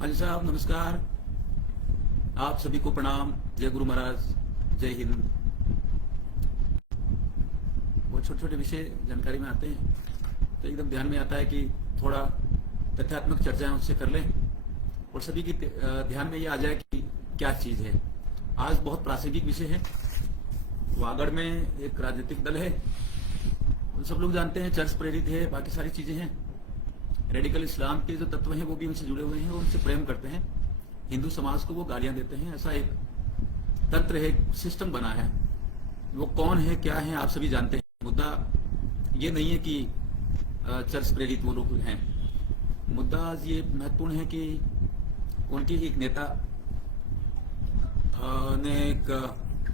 हाँ जी साहब, नमस्कार। आप सभी को प्रणाम। जय गुरु महाराज, जय हिंद। वो छोटे छोटे विषय जानकारी में आते हैं तो एकदम ध्यान में आता है कि थोड़ा तथ्यात्मक चर्चाएं उससे कर लें और सभी की ध्यान में ये आ जाए कि क्या चीज है। आज बहुत प्रासंगिक विषय है। वागड़ में एक राजनीतिक दल है, उन सब लोग जानते हैं, चर्च प्रेरित है, बाकी सारी चीजें हैं। रेडिकल इस्लाम के जो तत्व हैं वो भी उनसे जुड़े हुए हैं, वो उनसे प्रेम करते हैं। हिंदू समाज को वो गालियां देते हैं। ऐसा एक तंत्र है, सिस्टम बना है। वो कौन है, क्या है, आप सभी जानते हैं। मुद्दा ये नहीं है कि चर्च प्रेरित वो लोग हैं। मुद्दा आज ये महत्वपूर्ण है कि उनके एक नेता ने एक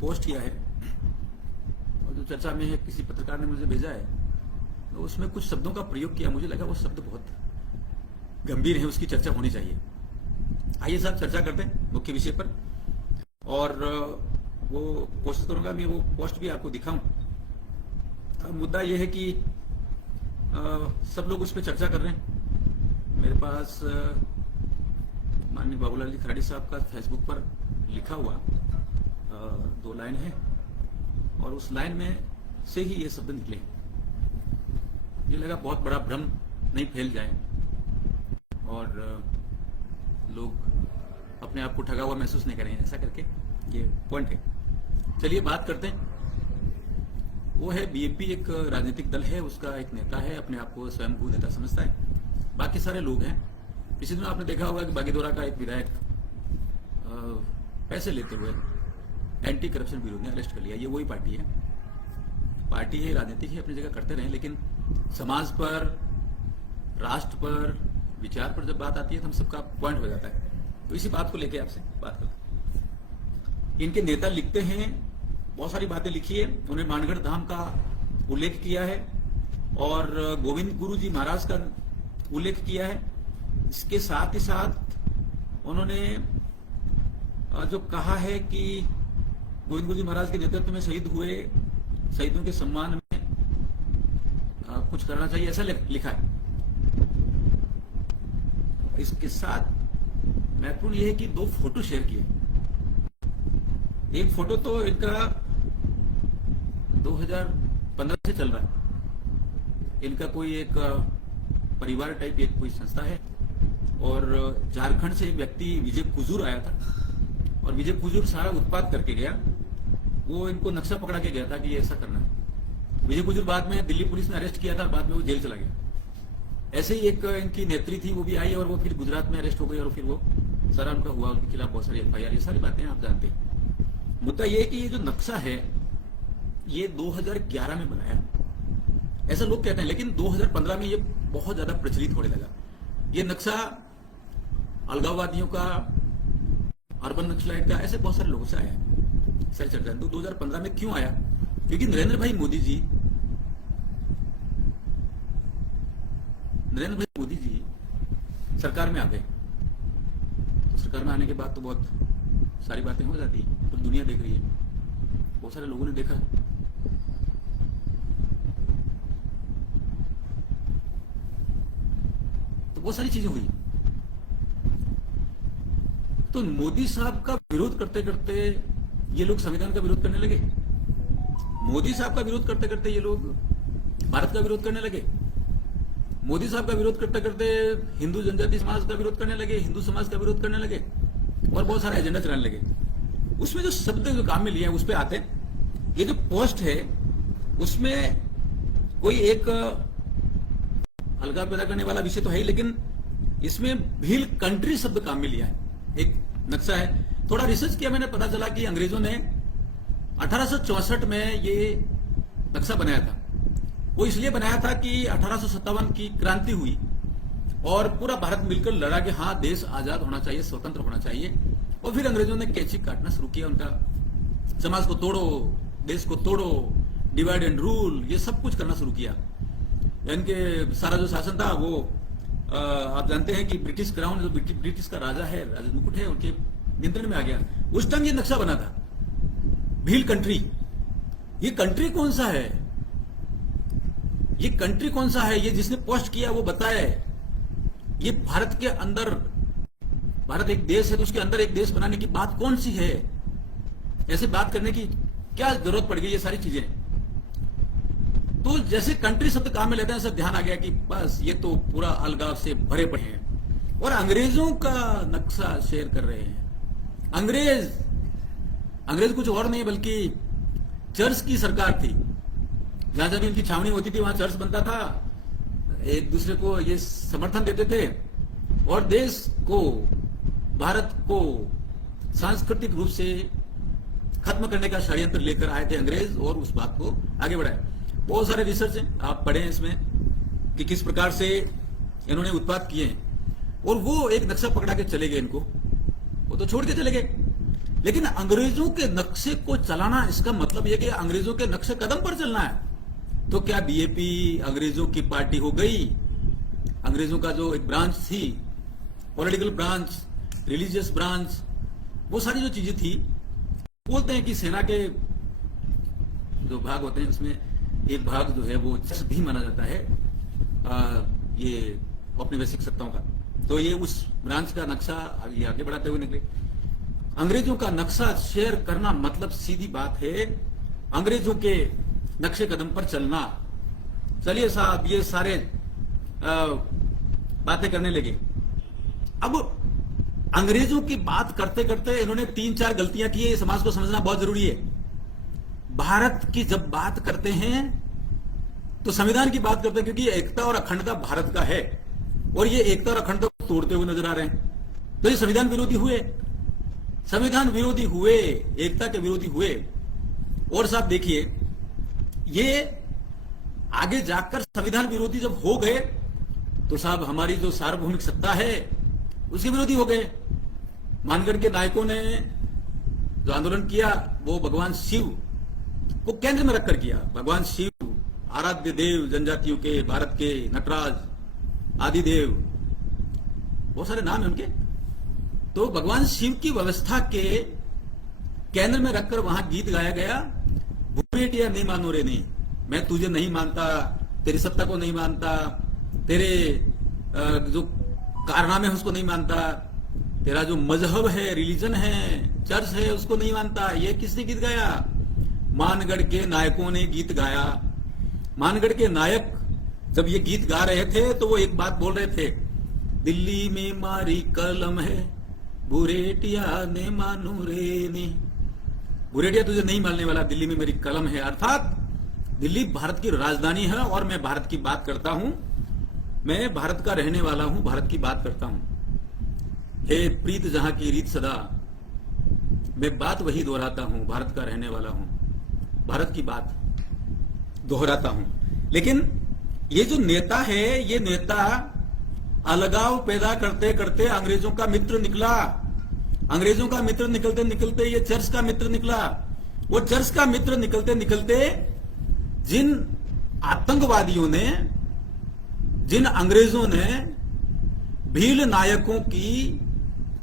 पोस्ट किया है और जो चर्चा में है, किसी पत्रकार ने मुझे भेजा है, तो उसमें कुछ शब्दों का प्रयोग किया। मुझे लगा वो शब्द बहुत गंभीर है, उसकी चर्चा होनी चाहिए। आइए साहब चर्चा करते हैं मुख्य विषय पर, और वो कोशिश करूंगा मैं वो पोस्ट भी आपको दिखाऊं। मुद्दा यह है कि सब लोग उस पर चर्चा कर रहे हैं। मेरे पास माननीय बाबूलाल जी खराड़ी साहब का फेसबुक पर लिखा हुआ 2 लाइन है, और उस लाइन में से ही ये शब्द निकले। ये लगा बहुत बड़ा भ्रम नहीं फैल जाए और लोग अपने आप को ठगा हुआ महसूस नहीं करें, ऐसा करके ये पॉइंट है। चलिए बात करते हैं। वो है बीएपी, एक राजनीतिक दल है, उसका एक नेता है, अपने आप को स्वयं को नेता समझता है। बाकी सारे लोग हैं। इसी दिन आपने देखा होगा कि बागीदोरा का एक विधायक पैसे लेते हुए एंटी करप्शन ब्यूरो ने अरेस्ट कर लिया। ये वही पार्टी है, राजनीतिक है, अपनी जगह करते रहे, लेकिन समाज पर, राष्ट्र पर, विचार पर जब बात आती है तो हम सबका पॉइंट हो जाता है। तो इसी बात को लेकर आपसे बात करते हैं। इनके नेता लिखते हैं, बहुत सारी बातें लिखी है। उन्होंने मानगढ़ धाम का उल्लेख किया है और गोविंद गुरु जी महाराज का उल्लेख किया है। इसके साथ ही साथ उन्होंने जो कहा है कि गोविंद गुरु जी महाराज के नेतृत्व में शहीद हुए शहीदों के सम्मान में कुछ करना चाहिए, ऐसा लिखा है। इसके साथ महत्वपूर्ण यह है कि 2 फोटो शेयर किए। एक फोटो तो इनका 2015 से चल रहा है। इनका कोई एक परिवार टाइप एक कोई संस्था है, और झारखंड से एक व्यक्ति विजय कुजूर आया था, और विजय कुजूर सारा उत्पाद करके गया। वो इनको नक्शा पकड़ा के गया था कि ये ऐसा करना है। विजय कुजूर बाद में दिल्ली पुलिस ने अरेस्ट किया था, बाद में वो जेल चला गया। ऐसे ही एक इनकी नेत्री थी, वो भी आई और वो फिर गुजरात में अरेस्ट हो गई, और फिर वो सारा उनका हुआ, उनके खिलाफ बहुत सारी एफआईआर, ये सारी बातें आप जानते हैं। मुद्दा ये है कि ये जो नक्शा है ये 2011 में बनाया, ऐसा लोग कहते हैं, लेकिन 2015 में ये बहुत ज्यादा प्रचलित होने लगा। ये नक्शा अलगाववादियों का, अर्बन नक्सलाइट का, ऐसे बहुत सारे लोगों से आया है, सही चर्चा। तो 2015 में क्यों आया? क्योंकि नरेंद्र भाई मोदी जी सरकार में आ गए। तो सरकार में आने के बाद तो बहुत सारी बातें हो जाती है, तो दुनिया देख रही है, बहुत सारे लोगों ने देखा। तो बहुत सारी चीजें हुई। तो मोदी साहब का विरोध करते करते ये लोग संविधान का विरोध करने लगे। मोदी साहब का विरोध करते करते ये लोग भारत का विरोध करने लगे। मोदी साहब का विरोध करते करते हिंदू जनजाति समाज का विरोध करने लगे, हिंदू समाज का विरोध करने लगे, और बहुत सारा एजेंडा चलाने लगे। उसमें जो शब्द जो काम में लिए हैं उस पर आते हैं। ये जो पोस्ट है उसमें कोई एक अलगाव पैदा करने वाला विषय तो है ही, लेकिन इसमें भील कंट्री शब्द काम में लिया है। एक नक्शा है, थोड़ा रिसर्च किया मैंने, पता चला कि अंग्रेजों ने 1864 में ये नक्शा बनाया था। वो इसलिए बनाया था कि 1857 की क्रांति हुई और पूरा भारत मिलकर लड़ा कि हाँ, देश आजाद होना चाहिए, स्वतंत्र होना चाहिए। और फिर अंग्रेजों ने कैची काटना शुरू किया, उनका समाज को तोड़ो, देश को तोड़ो, डिवाइड एंड रूल, ये सब कुछ करना शुरू किया। इनके सारा जो शासन था वो आप जानते हैं कि ब्रिटिश क्राउन, जो ब्रिटिश का राजा है, राजा मुकुट है, उनके नियंत्रण में आ गया। उस टाइम ये नक्शा बना था, भील कंट्री। ये कंट्री कौन सा है? ये कंट्री कौन सा है? ये जिसने पोस्ट किया वो बताया है। ये भारत के अंदर भारत एक देश है तो उसके अंदर एक देश बनाने की बात कौन सी है? ऐसे बात करने की क्या जरूरत पड़ गई? ये सारी चीजें तो जैसे कंट्री शब्द काम में लेते हैं, सब ध्यान आ गया कि बस ये तो पूरा अलगाव से भरे पड़े हैं और अंग्रेजों का नक्शा शेयर कर रहे हैं। अंग्रेज कुछ और नहीं बल्कि चर्च की सरकार थी। जहां जब इनकी छावनी होती थी वहां चर्च बनता था, एक दूसरे को ये समर्थन देते थे और देश को, भारत को सांस्कृतिक रूप से खत्म करने का षड्यंत्र लेकर आए थे अंग्रेज और उस बात को आगे बढ़ाए। बहुत सारे रिसर्च हैं, आप पढ़ें इसमें कि किस प्रकार से इन्होंने उत्पाद किए हैं और वो एक नक्शा पकड़ा के चले गए। इनको वो तो छोड़ के चले गए, लेकिन अंग्रेजों के नक्शे को चलाना, इसका मतलब यह कि अंग्रेजों के नक्शे कदम पर चलना है। तो क्या बीएपी अंग्रेजों की पार्टी हो गई? अंग्रेजों का जो एक ब्रांच थी, पॉलिटिकल ब्रांच, रिलीजियस ब्रांच, वो सारी जो चीजें थी, बोलते हैं कि सेना के जो भाग होते हैं उसमें एक भाग जो है वो चर्च भी माना जाता है ये औपनिवेशिक सत्ताओं का। तो ये उस ब्रांच का नक्शा आगे बढ़ाते हुए निकले। अंग्रेजों का नक्शा शेयर करना मतलब सीधी बात है अंग्रेजों के नक्शे कदम पर चलना। चलिए साहब, ये सारे बातें करने लगे। अब अंग्रेजों की बात करते करते इन्होंने 3-4 गलतियां की है। ये समाज को समझना बहुत जरूरी है। भारत की जब बात करते हैं तो संविधान की बात करते हैं, क्योंकि एकता और अखंडता भारत का है और ये एकता और अखंडता को तोड़ते हुए नजर आ रहे हैं। तो ये संविधान विरोधी हुए, संविधान विरोधी हुए, एकता के विरोधी हुए। और साहब देखिए, ये आगे जाकर संविधान विरोधी जब हो गए तो साहब हमारी जो सार्वभौमिक सत्ता है उसके विरोधी हो गए। मानगढ़ के नायकों ने जो आंदोलन किया वो भगवान शिव को केंद्र में रखकर किया। भगवान शिव, आराध्य देव जनजातियों के, भारत के नटराज, आदिदेव, बहुत सारे नाम है उनके। तो भगवान शिव की व्यवस्था के केंद्र में रखकर वहां गीत गाया गया, भूपेटिया नहीं मानो रे नहीं, मैं तुझे नहीं मानता, तेरी सत्ता को नहीं मानता, तेरे जो कारनामे उसको नहीं मानता, तेरा जो मजहब है, रिलीजन है, चर्च है, उसको नहीं मानता। ये किसने गीत गाया? मानगढ़ के नायकों ने गीत गाया। मानगढ़ के नायक जब ये गीत गा रहे थे तो वो एक बात बोल रहे थे, दिल्ली में मारी कलम है, बुरेटिया ने मानू रे ने। बुरेटिया तुझे नहीं मानने वाला, दिल्ली में मेरी कलम है। अर्थात दिल्ली भारत की राजधानी है और मैं भारत की बात करता हूं, मैं भारत का रहने वाला हूं, भारत की बात करता हूं। हे प्रीत जहां की रीत सदा, मैं बात वही दोहराता हूं, भारत का रहने वाला हूं, भारत की बात दोहराता हूं। लेकिन ये जो नेता है, ये नेता अलगाव पैदा करते करते अंग्रेजों का मित्र निकला। अंग्रेजों का मित्र निकलते निकलते ये चर्च का मित्र निकला। वो चर्च का मित्र निकलते निकलते जिन आतंकवादियों ने, जिन अंग्रेजों ने भील नायकों की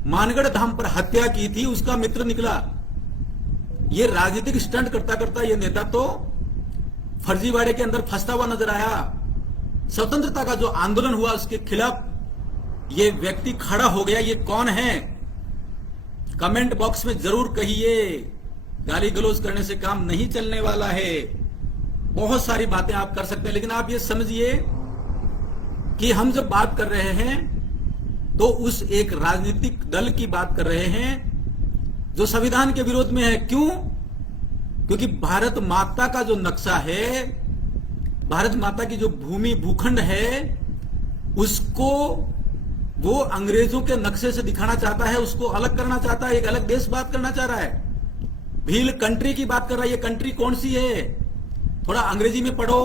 मानगढ़ धाम पर हत्या की थी, उसका मित्र निकला। ये राजनीतिक स्टंट करता करता ये नेता तो फर्जीवाड़े के अंदर फंसता हुआ नजर आया। स्वतंत्रता का जो आंदोलन हुआ उसके खिलाफ ये व्यक्ति खड़ा हो गया। ये कौन है? कमेंट बॉक्स में जरूर कहिए। गाली गलौज करने से काम नहीं चलने वाला है। बहुत सारी बातें आप कर सकते हैं, लेकिन आप ये समझिए कि हम जब बात कर रहे हैं तो उस एक राजनीतिक दल की बात कर रहे हैं जो संविधान के विरोध में है। क्यों? क्योंकि भारत माता का जो नक्शा है, भारत माता की जो भूमि भूखंड है, उसको वो अंग्रेजों के नक्शे से दिखाना चाहता है, उसको अलग करना चाहता है, एक अलग देश बात करना चाह रहा है। भील कंट्री की बात कर रहा है। ये कंट्री कौन सी है? थोड़ा अंग्रेजी में पढ़ो,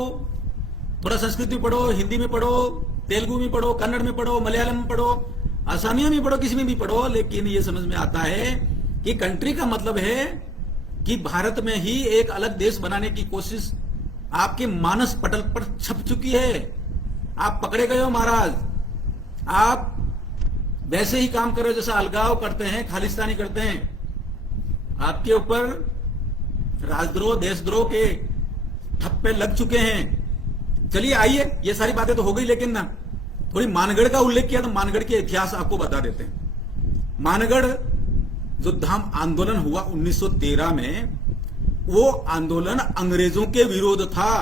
थोड़ा संस्कृत में पढ़ो, हिंदी में पढ़ो, तेलुगु में पढ़ो, कन्नड़ में पढ़ो, मलयालम में पढ़ो, असमिया में पढ़ो, किसी में भी पढ़ो, लेकिन ये समझ में आता है कि कंट्री का मतलब है कि भारत में ही एक अलग देश बनाने की कोशिश आपके मानस पटल पर छप चुकी है। आप पकड़े गए हो महाराज। आप वैसे ही काम कर रहे हो जैसा अलगाव करते हैं, खालिस्तानी करते हैं। आपके ऊपर राजद्रोह, देशद्रोह के ठप्पे लग चुके हैं। चलिए आइए, ये सारी बातें तो हो गई, लेकिन ना थोड़ी मानगढ़ का उल्लेख किया तो मानगढ़ के इतिहास आपको बता देते हैं। मानगढ़ जो धाम आंदोलन हुआ 1913 में, वो आंदोलन अंग्रेजों के विरोध था।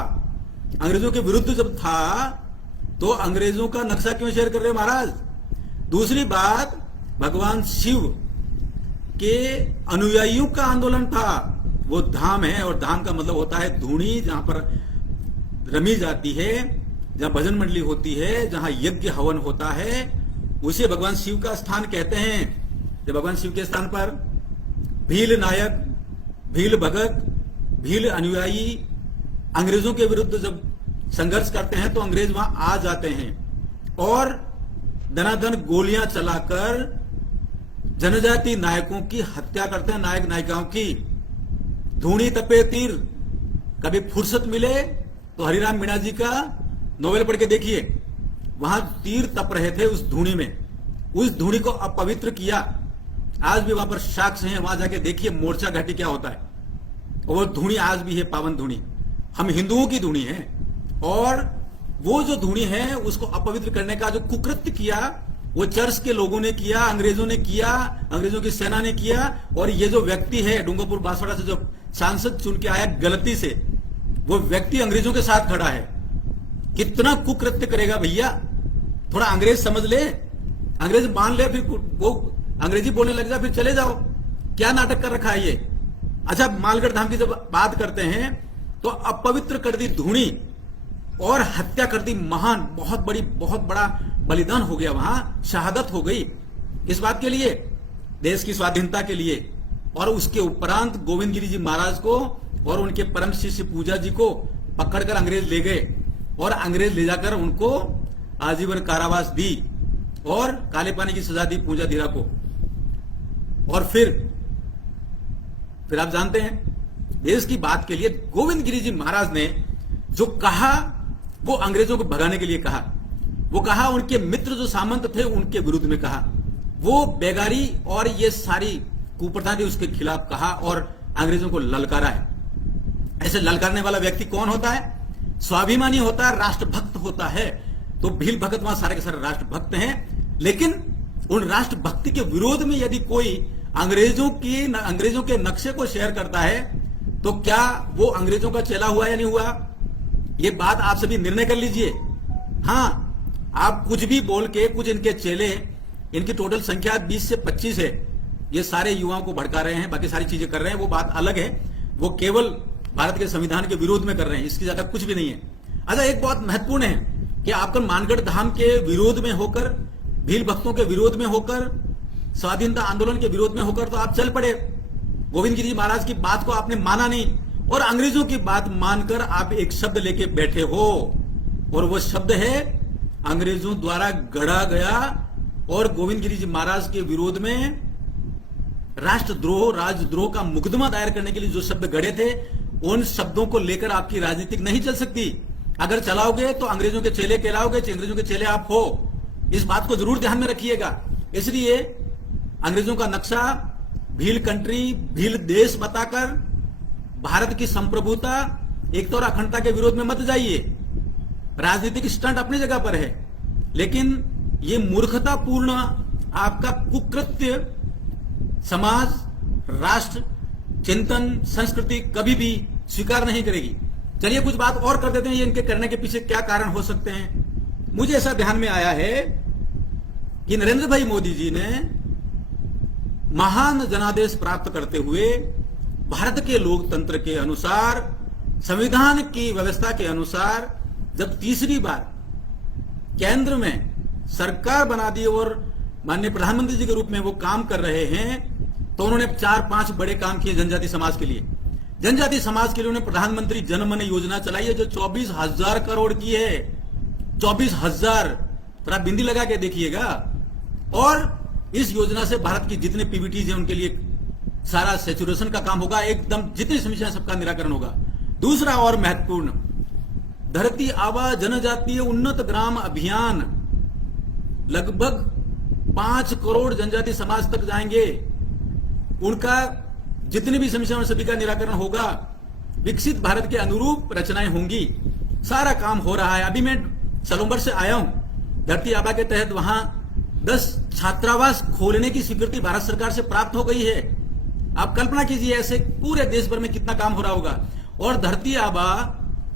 अंग्रेजों के विरुद्ध जब था तो अंग्रेजों का नक्शा क्यों शेयर कर रहे हो महाराज? दूसरी बात, भगवान शिव के अनुयायियों का आंदोलन था। वो धाम है, और धाम का मतलब होता है धूणी, जहां पर रमी जाती है, जहां भजन मंडली होती है, जहां यज्ञ हवन होता है, उसे भगवान शिव का स्थान कहते हैं। जब भगवान शिव के स्थान पर भील नायक, भील भगत, भील अनुयायी अंग्रेजों के विरुद्ध जब संघर्ष करते हैं तो अंग्रेज वहां आ जाते हैं और दनादन गोलियां चलाकर जनजाति नायकों की हत्या करते हैं, नायक नायिकाओं की। धूणी तपे तीर, कभी फुर्सत मिले तो हरिराम मीणा जी का नोवेल पढ़ के देखिए, वहां तीर तप रहे थे उस धूणी में। उस धूणी को अपवित्र किया। आज भी वहां पर साक्ष्य हैं, वहां जाके देखिए मोर्चा घाटी क्या होता है। और वो धूणी आज भी है, पावन धूणी। हम हिंदुओं की धूणी है, और वो जो धूणी है उसको अपवित्र करने का जो कुकृत्य किया वो चर्च के लोगों ने किया, अंग्रेजों ने किया, अंग्रेजों की सेना ने किया। और ये जो व्यक्ति है डूंगरपुर बांसवाड़ा से जो सांसद चुन के आया गलती से, वो व्यक्ति अंग्रेजों के साथ खड़ा है। कितना कुकृत्य करेगा भैया? थोड़ा अंग्रेज समझ ले, अंग्रेज मान ले, फिर वो अंग्रेजी बोलने लग जा, फिर चले जाओ। क्या नाटक कर रखा है ये? अच्छा, मालगढ़ धाम की जब बात करते हैं तो अपवित्र कर दी धूणी और हत्या कर दी महान, बहुत बड़ा बलिदान हो गया वहां, शहादत हो गई इस बात के लिए, देश की स्वाधीनता के लिए। और उसके उपरांत गोविंद गिरी जी महाराज को और उनके परम शिष्य पूजा जी को पकड़कर अंग्रेज ले गए, और अंग्रेज ले जाकर उनको आजीवन कारावास दी और काले पानी की सजा दी पूजा धीरा को। और फिर आप जानते हैं, देश की बात के लिए गोविंद गिरी जी महाराज ने जो कहा वो अंग्रेजों को भगाने के लिए कहा। वो कहा, उनके मित्र जो सामंत थे उनके विरुद्ध में कहा, वो बेगारी और ये सारी कुप्रथा थी उसके खिलाफ कहा और अंग्रेजों को ललकारा है। ऐसे ललकारने वाला व्यक्ति कौन होता है? स्वाभिमानी होता है, राष्ट्रभक्त होता है। तो भील भगत वहां सारे के सारे राष्ट्रभक्त हैं, लेकिन उन राष्ट्रभक्ति के विरोध में यदि कोई अंग्रेजों के नक्शे को शेयर करता है तो क्या वो अंग्रेजों का चेला हुआ या नहीं हुआ? ये बात आप सभी निर्णय कर लीजिए। हाँ, आप कुछ भी बोल के, कुछ इनके चेले, इनकी टोटल संख्या 20 से 25 है, ये सारे युवाओं को भड़का रहे हैं, बाकी सारी चीजें कर रहे हैं, वो बात अलग है। वो केवल भारत के संविधान के विरोध में कर रहे हैं, इसकी ज्यादा कुछ भी नहीं है। अच्छा, एक बहुत महत्वपूर्ण है कि आपका मानगढ़ धाम के विरोध में होकर, भील भक्तों के विरोध में होकर, स्वाधीनता आंदोलन के विरोध में होकर तो आप चल पड़े। गोविंद गिरी महाराज की बात को आपने माना नहीं, और अंग्रेजों की बात मानकर आप एक शब्द लेके बैठे हो, और वो शब्द है अंग्रेजों द्वारा गढ़ा गया। और गोविंद गिरी जी महाराज के विरोध में राष्ट्रद्रोह, राजद्रोह का मुकदमा दायर करने के लिए जो शब्द गढ़े थे, उन शब्दों को लेकर आपकी राजनीति नहीं चल सकती। अगर चलाओगे तो अंग्रेजों के चेले कहलाओगे, अंग्रेजों के चेले आप हो। इस बात को जरूर ध्यान में रखिएगा। इसलिए अंग्रेजों का नक्शा, भील कंट्री, भील देश बताकर भारत की संप्रभुता, एकता और अखंडता के विरोध में मत जाइए। राजनीतिक स्टंट अपनी जगह पर है, लेकिन ये मूर्खतापूर्ण आपका कुकृत्य समाज, राष्ट्र, चिंतन, संस्कृति कभी भी स्वीकार नहीं करेगी। चलिए कुछ बात और कर देते हैं, ये इनके करने के पीछे क्या कारण हो सकते हैं। मुझे ऐसा ध्यान में आया है कि नरेंद्र भाई मोदी जी ने महान जनादेश प्राप्त करते हुए भारत के लोकतंत्र के अनुसार, संविधान की व्यवस्था के अनुसार जब तीसरी बार केंद्र में सरकार बना दी और माननीय प्रधानमंत्री जी के रूप में वो काम कर रहे हैं, तो उन्होंने 4-5 बड़े काम किए जनजाति समाज के लिए। जनजाति समाज के लिए उन्होंने प्रधानमंत्री जनमन योजना चलाई है, जो 24,000 करोड़ की है। 24,000, थोड़ा बिंदी लगा के देखिएगा। और इस योजना से भारत की जितने पीवीटीज हैं उनके लिए सारा सैचुरेशन का काम होगा, एकदम जितनी समस्या सबका निराकरण होगा। दूसरा और महत्वपूर्ण, धरती आबा जनजातीय उन्नत ग्राम अभियान, लगभग 5 करोड़ जनजाति समाज तक जाएंगे। उनका जितनी भी समस्या सभी का निराकरण होगा, विकसित भारत के अनुरूप रचनाएं होंगी। सारा काम हो रहा है। अभी मैं सलोंबर से आया हूं, धरती आबा के तहत वहां 10 छात्रावास खोलने की स्वीकृति भारत सरकार से प्राप्त हो गई है। आप कल्पना कीजिए ऐसे पूरे देश भर में कितना काम हो रहा होगा। और धरती आबा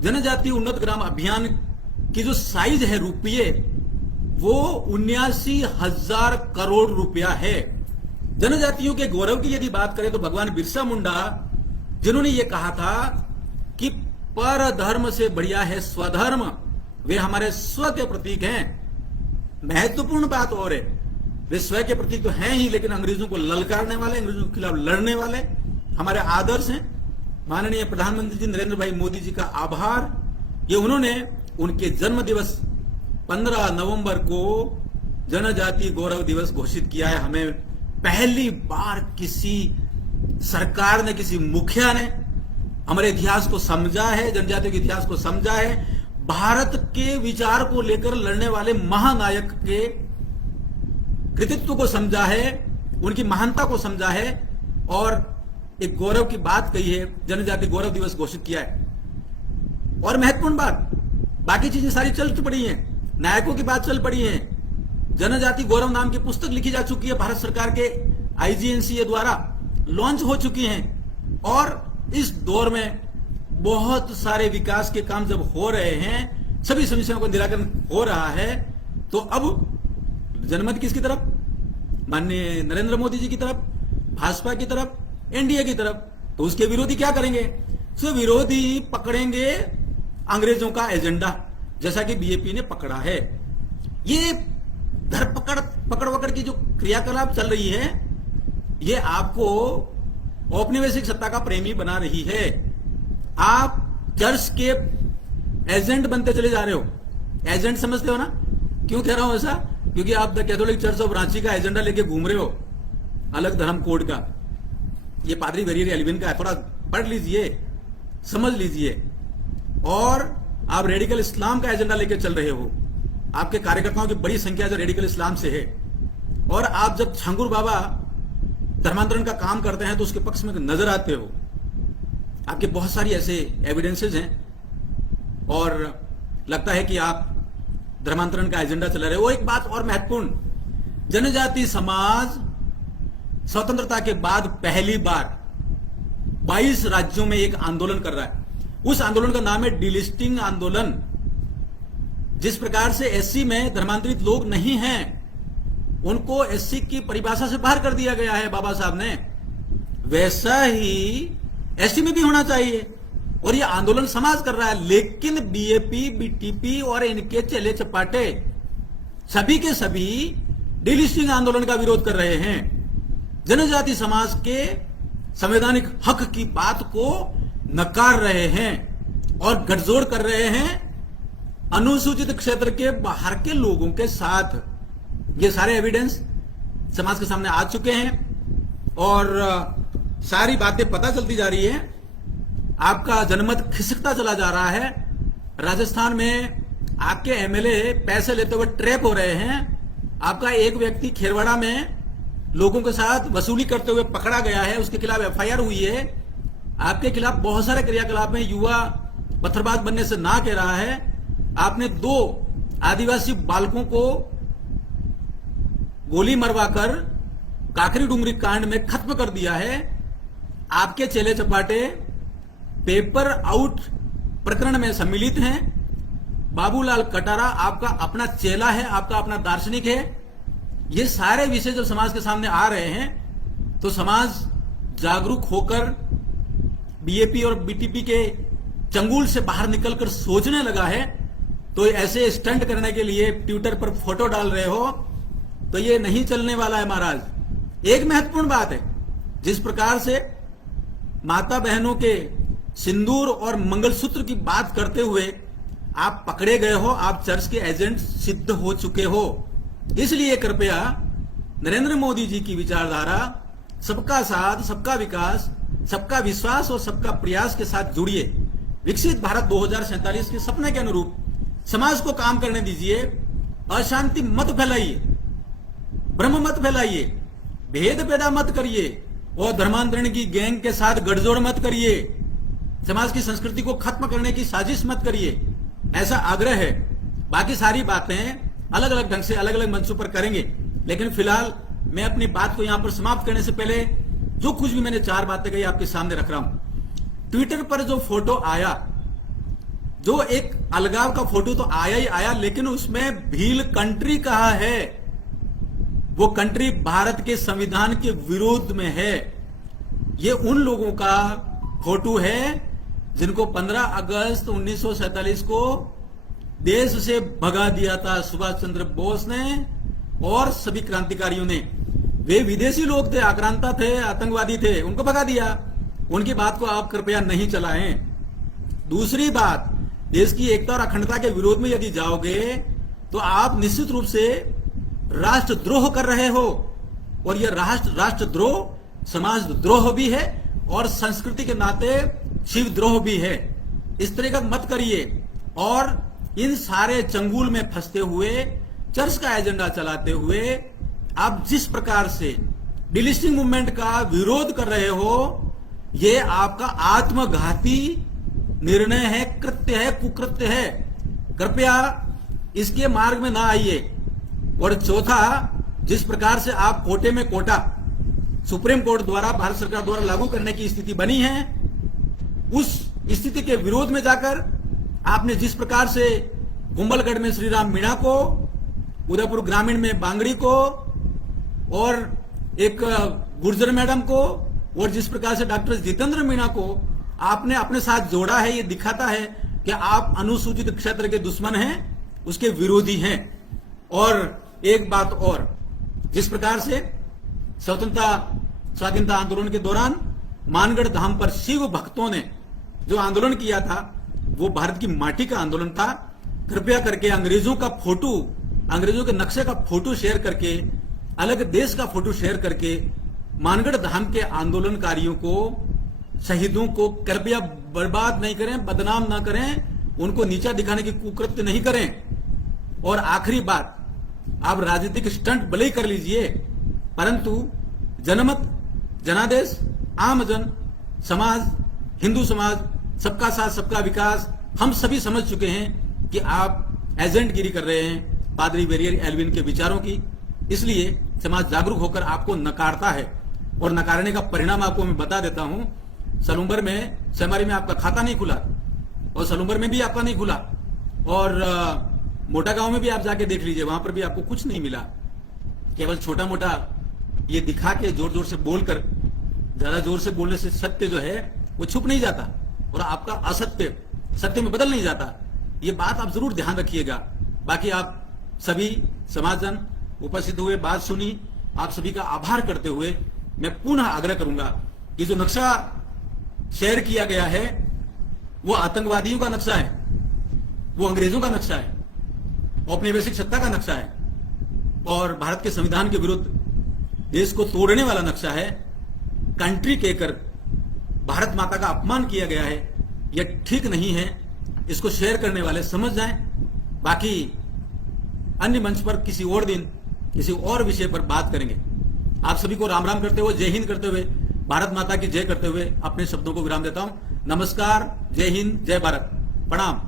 जनजातीय उन्नत ग्राम अभियान की जो साइज है रुपये, वो 79,000 करोड़ रुपया है। जनजातियों के गौरव की यदि बात करें तो भगवान बिरसा मुंडा, जिन्होंने ये कहा था कि पर धर्म से बढ़िया है स्वधर्म, वे हमारे स्व के प्रतीक हैं। महत्वपूर्ण बात और है, वे स्व के प्रतीक तो हैं ही, लेकिन अंग्रेजों को ललकारने वाले, अंग्रेजों के खिलाफ लड़ने वाले हमारे आदर्श हैं। माननीय प्रधानमंत्री जी नरेंद्र भाई मोदी जी का आभार, ये उन्होंने उनके जन्म दिवस 15 नवंबर को जनजातीय गौरव दिवस घोषित किया है। हमें पहली बार किसी सरकार ने, किसी मुखिया ने हमारे इतिहास को समझा है, जनजातियों के इतिहास को समझा है, भारत के विचार को लेकर लड़ने वाले महानायक के कृतित्व को समझा है, उनकी महानता को समझा है और एक गौरव की बात कही है, जनजातीय गौरव दिवस घोषित किया है। और महत्वपूर्ण बात, बाकी चीजें सारी चल पड़ी हैं, नायकों की बात चल पड़ी है। जनजाति गौरव नाम की पुस्तक लिखी जा चुकी है, भारत सरकार के IGNCA द्वारा लॉन्च हो चुकी हैं। और इस दौर में बहुत सारे विकास के काम जब हो रहे हैं, सभी समस्याओं का निराकरण हो रहा है, तो अब जनमत किसकी तरफ? माननीय नरेंद्र मोदी जी की तरफ, भाजपा की तरफ, NDA की तरफ। तो उसके विरोधी क्या करेंगे? सो विरोधी पकड़ेंगे अंग्रेजों का एजेंडा, जैसा कि BJP ने पकड़ा है। ये पकड़ वकड़ की जो क्रियाकलाप चल रही है, ये आपको औपनिवेशिक सत्ता का प्रेमी बना रही है। आप चर्च के एजेंट बनते चले जा रहे हो। एजेंट समझते हो ना? क्यों कह रहा हूं ऐसा? क्योंकि आप the Catholic church of Ranchi का एजेंडा लेके घूम रहे हो, अलग धर्म कोड का। ये पादरी वेरियरी एल्विन का है, थोड़ा पढ़ लीजिए, समझ लीजिए। और आप रेडिकल इस्लाम का एजेंडा लेके चल रहे हो। आपके कार्यकर्ताओं की बड़ी संख्या जो रेडिकल इस्लाम से है। और आप जब छंगुर बाबा धर्मांतरण का काम करते हैं तो उसके पक्ष में नजर आते हो। आपके बहुत सारी ऐसे एविडेंसेस हैं और लगता है कि आप धर्मांतरण का एजेंडा चला रहे हो। वो एक बात और महत्वपूर्ण, जनजाति समाज स्वतंत्रता के बाद पहली बार 22 राज्यों में एक आंदोलन कर रहा है। उस आंदोलन का नाम है डिलिस्टिंग आंदोलन। जिस प्रकार से SC में धर्मांतरित लोग नहीं हैं, उनको SC की परिभाषा से बाहर कर दिया गया है बाबा साहब ने, वैसा ही SC में भी होना चाहिए। और ये आंदोलन समाज कर रहा है, लेकिन BJP, BTP और इनके चेले चपाटे सभी के सभी डिलिस्टिंग आंदोलन का विरोध कर रहे हैं। जनजाति समाज के संवैधानिक हक की बात को नकार रहे हैं और गठजोड़ कर रहे हैं अनुसूचित क्षेत्र के बाहर के लोगों के साथ। ये सारे एविडेंस समाज के सामने आ चुके हैं और सारी बातें पता चलती जा रही है। आपका जनमत खिसकता चला जा रहा है। राजस्थान में आपके MLA पैसे लेते हुए ट्रैप हो रहे हैं। आपका एक व्यक्ति खेरवाड़ा में लोगों के साथ वसूली करते हुए पकड़ा गया है, उसके खिलाफ FIR हुई है। आपके खिलाफ बहुत सारे क्रियाकलाप में युवा पत्थरबाज बनने से ना कह रहा है। आपने 2 आदिवासी बालकों को गोली मरवाकर काकरी डुंगरी कांड में खत्म कर दिया है। आपके चेले चपाटे पेपर आउट प्रकरण में सम्मिलित हैं। बाबूलाल कटारा आपका अपना चेला है, आपका अपना दार्शनिक है। ये सारे विषय जब समाज के सामने आ रहे हैं तो समाज जागरूक होकर BJP और BTP के चंगुल से बाहर निकलकर सोचने लगा है। तो ऐसे स्टंट करने के लिए ट्विटर पर फोटो डाल रहे हो तो ये नहीं चलने वाला है महाराज। एक महत्वपूर्ण बात है, जिस प्रकार से माता बहनों के सिंदूर और मंगलसूत्र की बात करते हुए आप पकड़े गए हो, आप चर्च के एजेंट सिद्ध हो चुके हो। इसलिए कृपया नरेंद्र मोदी जी की विचारधारा सबका साथ, सबका विकास, सबका विश्वास और सबका प्रयास के साथ जुड़िए। विकसित भारत 2047 के सपने के अनुरूप समाज को काम करने दीजिए। अशांति मत फैलाइए, भ्रम मत फैलाइए, भेद पैदा मत करिए और धर्मांतरण की गैंग के साथ गठजोड़ मत करिए। समाज की संस्कृति को खत्म करने की साजिश मत करिए, ऐसा आग्रह है। बाकी सारी बातें अलग अलग ढंग से अलग अलग मंचों पर करेंगे। लेकिन फिलहाल मैं अपनी बात को यहां पर समाप्त करने से पहले जो कुछ भी मैंने 4 बातें कही आपके सामने रख रहा हूं। ट्विटर पर जो फोटो आया, जो एक अलगाव का फोटो तो आया ही आया, लेकिन उसमें भील कंट्री कहा है। वो कंट्री भारत के संविधान के विरोध में है। ये उन लोगों का फोटो है जिनको 15 अगस्त 1947 को देश से भगा दिया था सुभाष चंद्र बोस ने और सभी क्रांतिकारियों ने। वे विदेशी लोग थे, आक्रांता थे, आतंकवादी थे, उनको भगा दिया। उनकी बात को आप कृपया नहीं चलाएं। दूसरी बात, देश की एकता और अखंडता के विरोध में यदि जाओगे तो आप निश्चित रूप से राष्ट्रद्रोह कर रहे हो, और यह राष्ट्रद्रोह समाजद्रोह भी है और संस्कृति के नाते शिवद्रोह भी है। इस तरह का मत करिए। और इन सारे चंगुल में फंसते हुए, चर्च का एजेंडा चलाते हुए आप जिस प्रकार से डिलिस्टिंग मूवमेंट का विरोध कर रहे हो, यह आपका आत्मघाती निर्णय है, कृत्य है, कुकृत्य है। कृपया इसके मार्ग में ना आइए। और चौथा, जिस प्रकार से आप कोटे में कोटा सुप्रीम कोर्ट द्वारा, भारत सरकार द्वारा लागू करने की स्थिति बनी है, उस स्थिति के विरोध में जाकर आपने जिस प्रकार से कुंभलगढ़ में श्री राम मीणा को, उदयपुर ग्रामीण में बांगड़ी को और एक गुर्जर मैडम को, और जिस प्रकार से डॉक्टर जितेंद्र मीणा को आपने अपने साथ जोड़ा है, ये दिखाता है कि आप अनुसूचित क्षेत्र के दुश्मन हैं, उसके विरोधी हैं। और एक बात और, जिस प्रकार से स्वतंत्रता स्वाधीनता आंदोलन के दौरान मानगढ़ धाम पर शिव भक्तों ने जो आंदोलन किया था, वो भारत की माटी का आंदोलन था। कृपया करके अंग्रेजों का फोटो, अंग्रेजों के नक्शे का फोटो शेयर करके, अलग देश का फोटो शेयर करके मानगढ़ धाम के आंदोलनकारियों को, शहीदों को कृपया बर्बाद नहीं करें, बदनाम ना करें, उनको नीचा दिखाने की कुकृत्य नहीं करें। और आखिरी बात, आप राजनीतिक स्टंट भले ही कर लीजिए, परंतु जनमत, जनादेश, आम जन समाज, हिंदू समाज, सबका साथ सबका विकास, हम सभी समझ चुके हैं कि आप एजेंटगिरी कर रहे हैं पादरी वेरियर एल्विन के विचारों की। इसलिए समाज जागरूक होकर आपको नकारता है, और नकारने का परिणाम आपको मैं बता देता हूं। सलूम्बर में, सेमारी में आपका खाता नहीं खुला, और सलूम्बर में भी आपका नहीं खुला, और मोटा गांव में भी आप जाके देख लीजिए, वहां पर भी आपको कुछ नहीं मिला। केवल छोटा मोटा ये दिखा के, जोर जोर से बोलकर, ज्यादा जोर से बोलने से सत्य जो है वो छुप नहीं जाता, और आपका असत्य सत्य में बदल नहीं जाता। ये बात आप जरूर ध्यान रखिएगा। बाकी आप सभी समाजजन उपस्थित हुए, बात सुनी, आप सभी का आभार करते हुए मैं पुनः आग्रह करूंगा कि जो नक्शा शेयर किया गया है वो आतंकवादियों का नक्शा है, वो अंग्रेजों का नक्शा है, औपनिवेशिक सत्ता का नक्शा है, और भारत के संविधान के विरुद्ध देश को तोड़ने वाला नक्शा है। कंट्री कहकर भारत माता का अपमान किया गया है, यह ठीक नहीं है। इसको शेयर करने वाले समझ जाएं। बाकी अन्य मंच पर किसी और दिन किसी और विषय पर बात करेंगे। आप सभी को राम राम करते हुए, जय हिंद करते हुए, भारत माता की जय करते हुए अपने शब्दों को विराम देता हूं। नमस्कार, जय हिंद, जय भारत, प्रणाम।